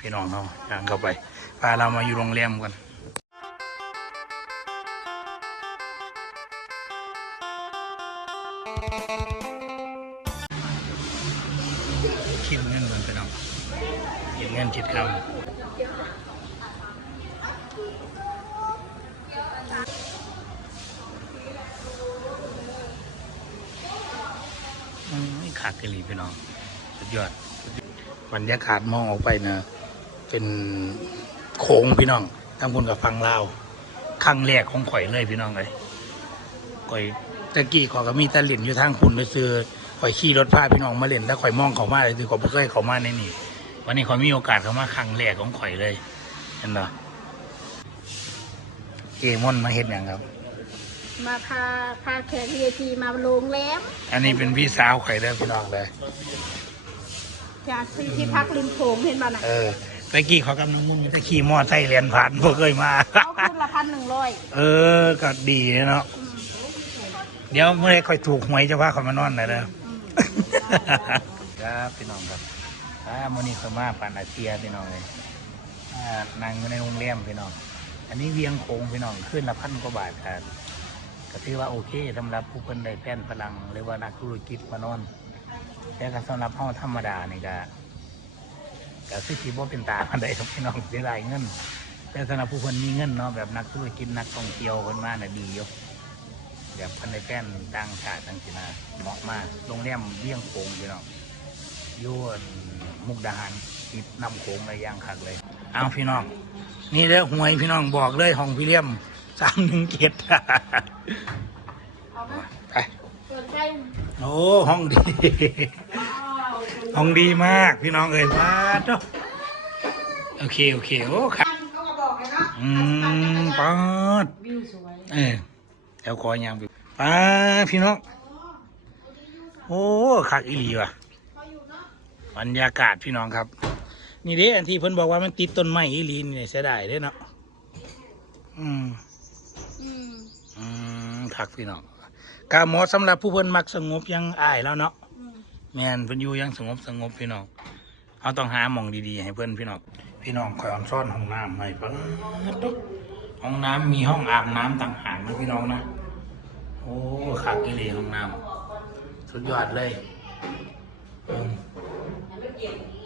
พี่น้องเขาย่างเข้าไปพาเรามาอยู่โรงแรมกันคิดเงินกันพี่น้องคิดเงินคิดคำขาดกะหรี่พี่น้อง สุดยอด บรรยากาศมองออกไปเนะเป็นโค้งพี่น้องทั้งบนกับฟังลาวครั้งแรกของข่อยเลยพี่น้องเลยข่อยตะกี้ขอยก็มีแตะเล่นอยู่ทางคุณไปซื้อข่อยขี่รถพาพี่น้องมาเล่นแล้วข่อยมองเขามาเลยคือข่อยไม่เคยเขามาในนี่วันนี้ข่อยมีโอกาสเขามาครั้งแรกของข่อยเลยเห็นปะเกมอนมาเห็นอย่างครับ มาพาพาแขก VIP มาโรงแรมอันนี้เป็นพี่สาวข่อยเด้อพี่น้องเลย จากที่ที่พักริมโขงเห็นบ้าน่ะเออตะกี้เขากำลังมุ่งจะขี่มอไซค์เรียนผ่านพวกเคยมาเขาคืนละพันหนึ่งร้อยเออ ก็ดีเนาะ เดี๋ยวเมื่อไรค่อยถูกหวยจะว่าเขามานอนหน่อยนะครับพี่น้องครับอ่ามื่อนี้เขามาปานอาเซียพี่น้องเลยอ่านั่งอยู่ในโรงแรมพี่น้อง อันนี้เวียงโคงพี่น้องขึ้นละพันกว่าบาทครับก็ถือว่าโอเคสำหรับผู้คนได้แป้นพลังหรือว่านักธุรกิจมานอน แต่ก็สำหรับห้องธรรมดานี่ก็ก็คือที่ว่เป็นตาพันใดครับพี่น้องเสียดายเงิน แต่สำหรับผู้คนมีเงินเนาะแบบนักธุรกิจนักท่องเที่ยวคนมาน่ะดีอยู่แบบพันในแป้นต่างชาติต่างสินาเหมาะมากโรงแรมเบี้ยงโขงพี่น้องอยวนมุกดาหารติดนำโขงอะไรย่างคักเลย เอาพี่น้อง นี่เด้อหวยพี่น้องบอกเลยห้องพี่เลี้ยมสามหนึ่งเจ็ด เอาไหม ไป เปิดไฟ โอ้ห้องดี ห้องดีมากพี่น้องเอ่ยมาเนาะโอเคโอเคโอ้ครับเขาก็บอกเลยเนาะอืมป๊าดวิวสวยเออแถวคอยยางไปป้าดพี่น้องโอ้คักอีหลีว่ะเขาอยู่เนาะบรรยากาศพี่น้องครับ นี่เด้อันที่เพิ่นบอกว่ามันติดต้นไม้อีหลีนี่เสียดายเด้เนาะอืมอืมอืมคักพี่น้อง กาหมอสำหรับผู้เพิ่นมักสงบยังอายแล้วเนาะอืมแม่นเพิ่นอยู่อยังสงบสงบพี่น้องเอาต้องหาหม่องดีๆให้เพิ่นพี่น้องพี่น้องคอยออนซ่อนห้องน้ำให้เพิ่นตุ๊กห้องน้ำมีห้องอาบน้ำต่างหากนะพี่น้องนะโอ้คักอีหลีห้องน้ำสุดยอดเลยอืม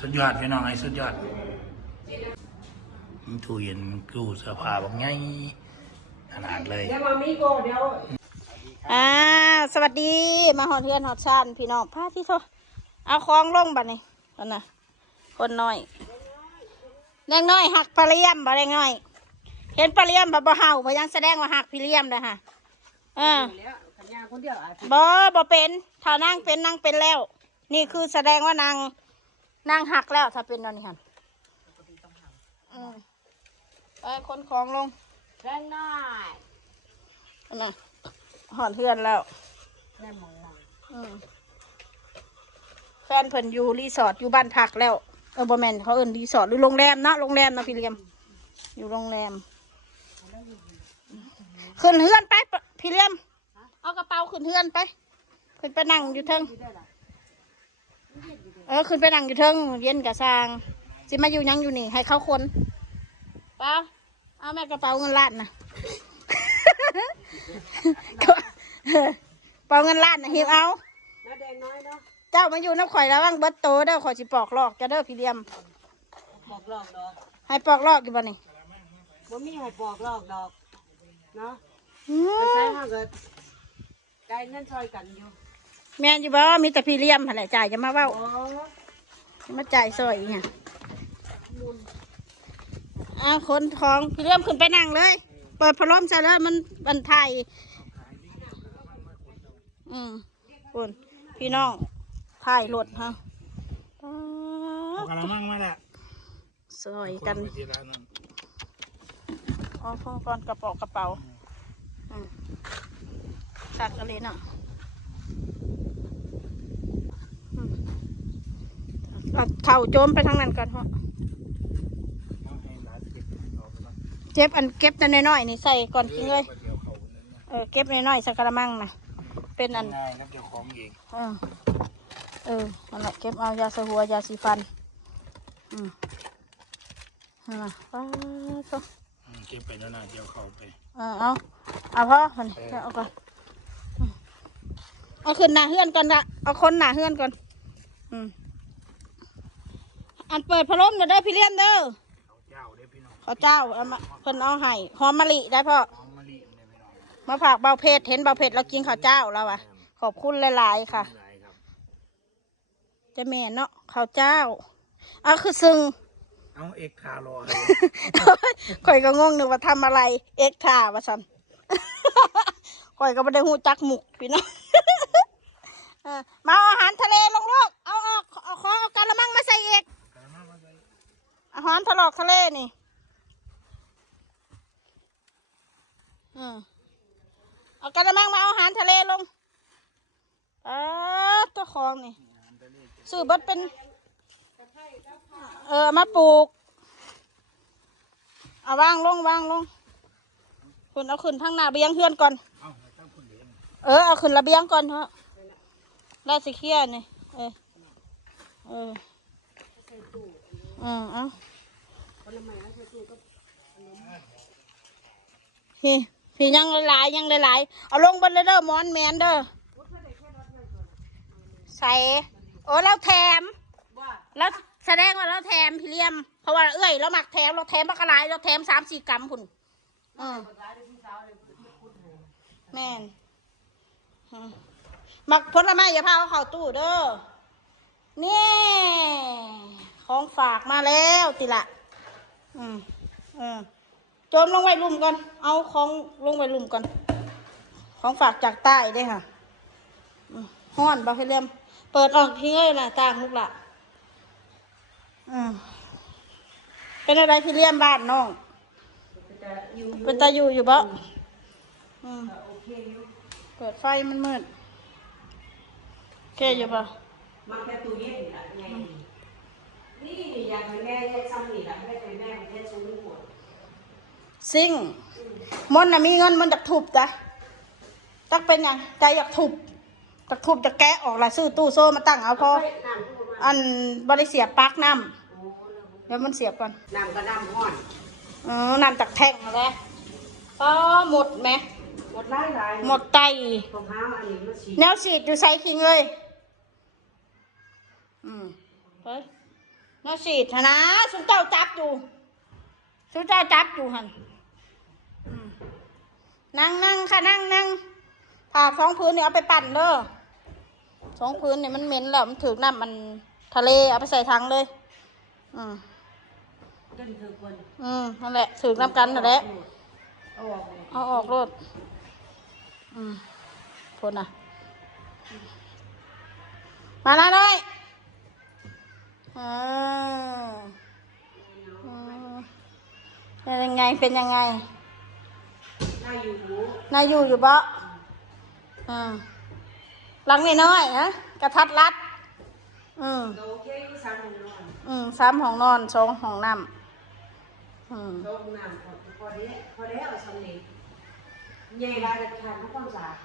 สุดยอดพี่น้องไอ้สุดยอดมีตู้เย็นกู้เสื้อผ้าบางไงขนาดเลยเดี๋ยวมามีโกเดี๋ยว อ่า สวัสดีมาหอดเทือนหอดชานพี่น้องพาที่โทเอาคล้องลงบัดนี้อันน่ะ คนน้อยแดงน้อยหักปลาเลี่ยมบ่แดงน้อย เห็นปลาเลี่ยมบ่บ่เห่าบ่ยังแสดงว่าหักพี่เลี่ยมเด้อค่ะอ่าบ่บ่เป็นถ้านางเป็นนางเป็นแล้ว นี่คือแสดงว่านางนางหักแล้วถ้าเป็นตอนนี้ค่ะอืมไปคนของลงแรงน้อยอันน่ะ หอนเพื่อนแล้วแรงมองมองอืมแฟนเพิ่นอยู่รีสอร์ทอยู่บ้านพักแล้วเออบ่แม่นเขาเอิ้นรีสอร์ทหรือโรงแรมนะโรงแรมนะพี่เลียม อยู่โรงแรม ขึ้นเฮือนไปพี่เลียม เอากระเป๋าขึ้นเฮือนไป ขึ้นไปนั่งอยู่เทิงเออขึ้นไปนั่งอยู่เทิงเย็นกับสร้างสิมาอยู่ยังอยู่นี่ ให้เขาคนปล่าเอาแม่กระเป๋าเงินล้านนะ เป๋าเงินล้านนะหิวเอาน้าแดงน้อยเนาะเจ้ามาอยู่น้ำข่อยระวังเบิดโตเด้อข่อยสิปอกลอกจะเด้อพี่เลียมบอกหลอกดอกให้ปอกลอกอยู่บ่นี่บ่มีให้บอกหลอกดอกเนาะอืไปใช้มห้าเกิดได้เงินช่วยกันอยู่แม่นอยู่บ่มีแต่พี่เลียมหั่นแหละจ่ายจะมาเว้าโอ้มาจ่ายซอยอีกเนี่ยอ้าวคนทองพี่เลียมขึ้นไปนั่งเลย เปิดพัดลมใส่เลยมันบันไทยอืมคุณพี่น้องถ่ายรถฮะป๊าเอาดกระมังมาแล้วซอยกันเอาพงก่อนกระเป๋ากระเป๋าอืมสักอะไรเนาะอืมเอาเข่าโจมไปทางนั้นก่อนฮะ เจ็บอันเก็บแต่น้อยๆนี่ใส่ก่อนกินเลย เออเก็บน้อยๆใส่กระมังนะเป็นอันง่ายนักเกี่ยวของเองเออเออนั่นแหละเก็บเอายาสะหัวยาสีฟัน อืมอ่าว้าวโถ่อืมเก็บไปแล้วนะเดี๋ยวเข้าไป เอาเอาเอาพ่อมันเอาก่อนอืมเอาขึ้นหน้าเฮือนก่อนละเอาคนหน้าเฮือนก่อน อืมอันเปิดพัดลมเด้อเด้อพี่เลี้ยนเด้อ ขาเจ้าเอามาเพิ่นเอาให้หอมมะลิได้พ่อน้องมะลิเนี่ยพี่น้องมาฝากเบาเพชรเห็นเบาเพชรเรากินข้าวเจ้าแล้วอะ ขอบคุณหลายๆค่ะ หลายครับ จะแม่นเนาะข้าวเจ้าเอาคือซึ่ง เอาเอกคารอเลยข่อยก็งงนึกว่าทำอะไร เอ็กท่าว่าซันข่อยก็ไม่ได้หูจักหมุกพี่น้อง เออมาเอาอาหารทะเลลงลูกเอาออกเอาของเอากระมังมาใส่เอก กระมังมาใส่อาหารทะลอกทะเลนี่ อืมเอากระมังมาเอาอาหารทะเลลงเออตัวของนี่ซื้อบัดเป็น เออมาปลูก เอาวางลงวางลง คุณเอาขึ้นทางหน้าเบียงเพื่อนก่อน เออเอาขึ้นระเบียงก่อนเถอะได้สิเคียร์นี่เออ เอออืมเอาพี่ พี่ยังหลายๆยังหลายๆเอาลงบนเลยเด้อมอนแมนเด้อใส่โอ้เราแถมแล้วแสดงว่าเราแถมพี่เลียม เพราะว่าเอ้ยเราหมักแถมเราแถมมากระไรเราแถมสามสี่กรัมคุณแม่นหมักผลไม้อย่าพาเอาเข้าตู้เด้อนี่ของฝากมาแล้วติละอืมเออ โจมลงไว้ลุ่มก่อน เอาของลงไว้ลุ่มก่อน ของฝากจากใต้เด้อค่ะอืมห้อนบ่พี่เลี้ยมเปิดออกทิ้งเลยนะต่างลูกละอืมเป็นอะไรที่เลี่ยมบ้านน้องจะอยู่เป็นตาอยู่อยู่บ่อืมเปิดไฟมันมืดโอเคอยู่บ่มันแค่ตู้เย็นนี่แหละไงนี่อยากให้แม่เฮ็ดซ้ำนี่แหละไม่ได้ให้แม่เฮ็ดซุ้มหัว ซิ่งมนต์น่ะมีเงินมันจะทุบจ้ะตักเป็นหยังใจอยากทุบจะทุบจะแกะออกละซื้อตู้โซ่มาตั้งเอาพอน้ำพูดมาอันบริเสียบปลั๊กน้โอ้ำเดี๋ยวมันเสียบก่อนน้ำก็น้ำห้อนอือน้ำจากแท่งมาแล้วก็หมดไหมหมดหลายหลายหมดไตของห้ามอันนี้มันสีแนวฉีดอยู่ใส่คิงเลยอืมเฮ้ยแนวฉีดหนนะสุนเจ้าจับอยู่สุนเจ้าจับอยู่หันอืม นั่งนั่งค่ะนั่งนั่งผ่าสองพื้นเนี่ยเอาไปปั่นเด้อสองพื้นเนี่ยมันเหม็นแล้วมันถือน้ำมันทะเลเอาไปใส่ถังเลย อืมเดินถือคนอืมนั่นแหละถือน้ำกันนั่นแหละเอาออกเลยเอาออกรถอืมคนอะ มาแล้วเลยอ่าอืมเป็นยังไงเป็นยังไง ได้อยู่หูนายอยู่อยู่บ่อืมหลังน้อยๆนะกระทัดรัด อืมโอเคอยู่สามหงนอนอืมสามห้องนอนสองห้องน้ำอืมโต๊ะน้ำพอพอได้พอได้เอาซ้ำนี่ใหญ่รายจะทานทุกความสะอาด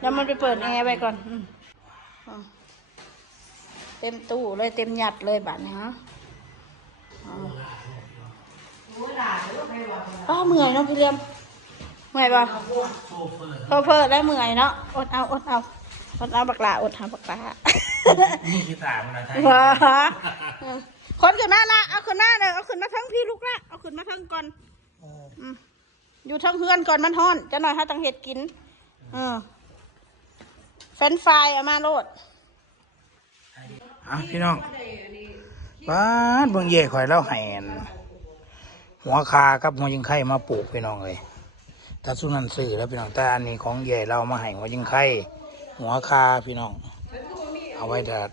เดี๋ยวมันไปเปิดแอร์ไว้ก่อนอืมอืมเต็มตู้เลยเต็มหยัดเลยบัดนี้ฮะโอ้ยด่าหรือว่าใครว่าอ้าวเมื่อยเนาะพี่เลี้ยมเมื่อยป่ะโซเฟอร์เพิ่มเพิ่มแล้วเมื่อยเนาะอดเอาอดเอาอดเอาบักลาอดหาบักลานี่คือต่างนะไทยว้าอืมคนขึ้นมาละเอาขึ้นมาเลยเอาขึ้นมาทั้งพี่ลูกละเอาขึ้นมาทั้งก่อนโอ้อืมอยู่ทั้งเฮือนก่อนมันฮ้อนจะหน่อยถ้าตังเห็ดกินอืมเฟรนช์ฟรายเอามาโลดอะพี่น้องบ้านเบิ่งเย่ข่อยแล้วแหน หัวคากับหัวยิงไข่มาปลูกพี่น้องเลยถ้าสุนันซื้อแล้วพี่น้องแต่อันนี้ของเย่เรามาให้หัวยิงไข่หัวคาพี่น้อง เอาไว้ดัด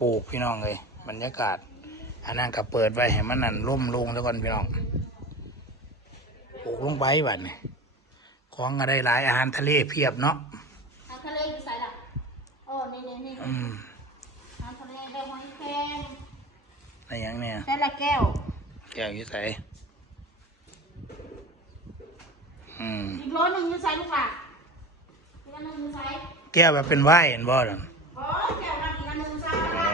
ปลูกพี่น้องเลยบรรยากาศอันนั้นก็เปิดไว้ให้มันนั่นร่มลงแล้วก่อนพี่น้องปลูกลงไปบัดนี่ของก็ได้หลายอาหารทะเลเพียบเนาะอาทะเลอยู่ใส่ละโอ้นี่นี่นี่อืมอาทะเลได้หอยแครงอะไรอย่างเนี้ยได้ละแก้ว แก้วอยิ่ใส่อืมอีกโลหนึ่งอยู่ใส่ลูกหลานอีกอันหนึ่งอยู่ใส่แก้วแบบเป็นไวน์เห็นบ่นั่นโอ้แก้วนั่นอีกอันหนึ่งใส่อ๋อ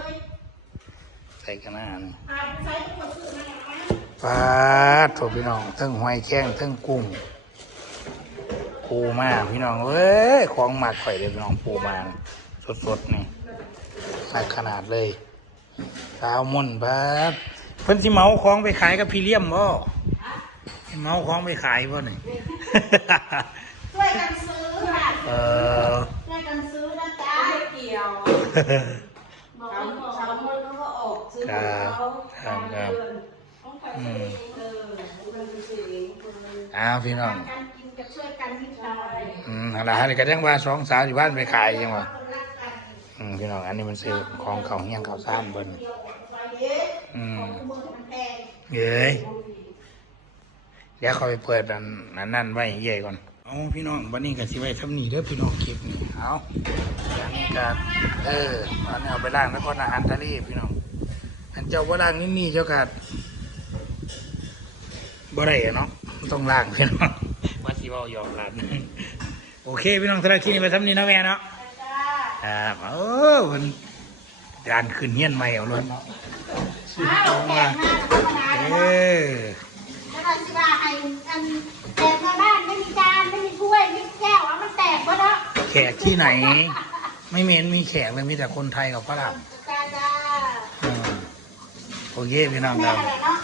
เลยใส่ส่กันหน้านี่อ่าใช้ทุกคนซื้อมาอย่างไรปลาโถพี่น้องทั้งหอยแข้งทั้งกุ้งปูมาพี่น้องเว้ยของหมักข่อยเลยพี่น้องปูมาสดๆนี่หมักขนาดเลยสาวม่นบัดเพิ่นสิเหมาของไปขายกับพี่เลี้ยมบ่สิเหมาของไปขายบ่นี่ช่วยกันซื้อค่ะเออช่วยกันซื้อนะจ๊ะไม่เกี่ยวชาวชาวมนเขาก็ออกซื้อของเขาครับครับต้องไปอืซื้อมเองเออมันเป็นสิ่งเองคนนึงอ้าวพี่น้องการกินกับช่วยกันนิดหน่อยอืมอะไรฮะนี่ก็ยังว่าสองสาวอยู่บ้านไปขายยังวะคนรักกันอืมพี่น้องอันนี้มันซื้อของเขาเฮียงเขาซ่านเบิ้นเดียวไว้เย อะอืมของมือมันแพงเย้ยเดี๋ยวเขาไปเปิดอันอันนั่นไว้ให้เย่ก่อนเอาพี่น้องวันนี้ก็สิไว้ทำนี่เด้อพี่น้องคลิปนี่เอาอันนี้ก็เอออันนี้เอาไปล้างแล้วก็อาหารทะเลพี่น้องอันเจ้าว่าล้างนี่นี่เจ้ากัดบ่ได้อะเนาะต้องล้างพี่น้องว่าสิเว่ายอมล้างโอเคพี่น้องสำหรับที่นี่ไปทำนี่เนาะแม่เนาะจ้าครับเออมันการขึ้นเฮียนใหม่เอาล้วนเนาะ ซื้ออ้าขวองแพมางมากธรรมดาเอเลยเนาะอแล้วเราสิว่าให้อันแตกมาบ้านไม่มีจานไม่มีถ้วยไม่มีแก้วอะมันแตกหมดแล้วแขกที่ไหน ไม่เมนมีแขกเลยมีแต่คนไทยกับฝรั่งจ้าจ้าอืมโอเคพี่น้องคแม่รับอะไรเนาะ